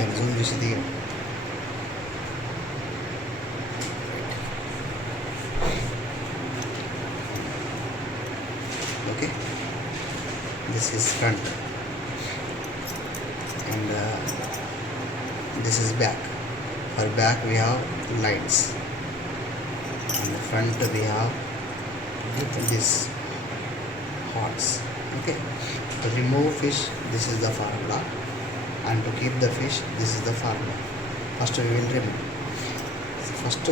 then zoom చేసి దిగా. Okay, this is front and this is back. For back we have lights and the front we have this horns. Okay, to remove fish, this is the formula, and to keep the fish, this is the formula. First we will remove. First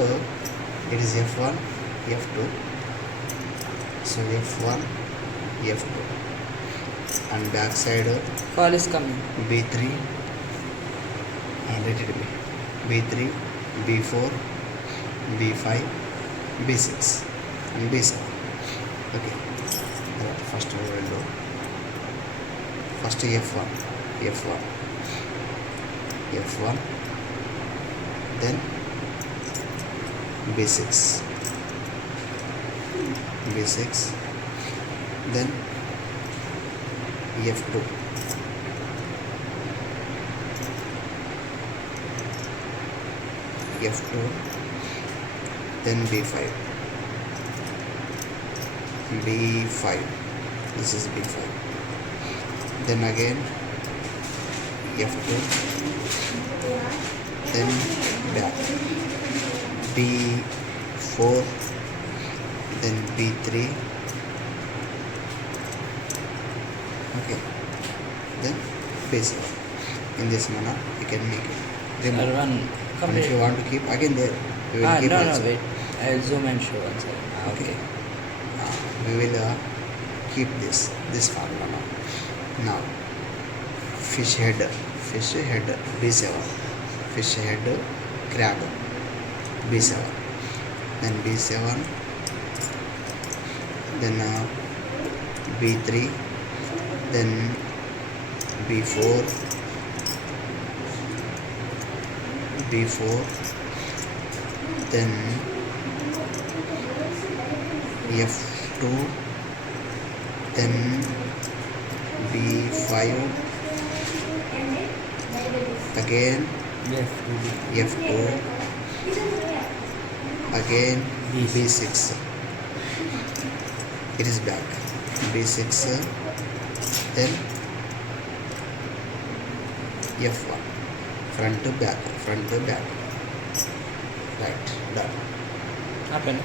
it is F1, F2. So F1, F2, and back side Call is coming. B3, and let it be B3, B4, B5, B6, and B7. Okay, first we will do first F1, F1, F1, then B6, B6, then F2, F2, then B5, B5, this is B5, then again F2, then back, B4, then B3, okay, then B7. In this manner you can make it. Remove. Run. And if you want to keep again there, we will keep no, also. wait. I'll zoom and show one second. Okay. We will keep this formula now. Now, fish head B7, fish head crab B7, then B7, then B3, then B4, then F2, then B5, again F2, again B6. It is back. B6, then F1. Front to back. Right, done. Happen.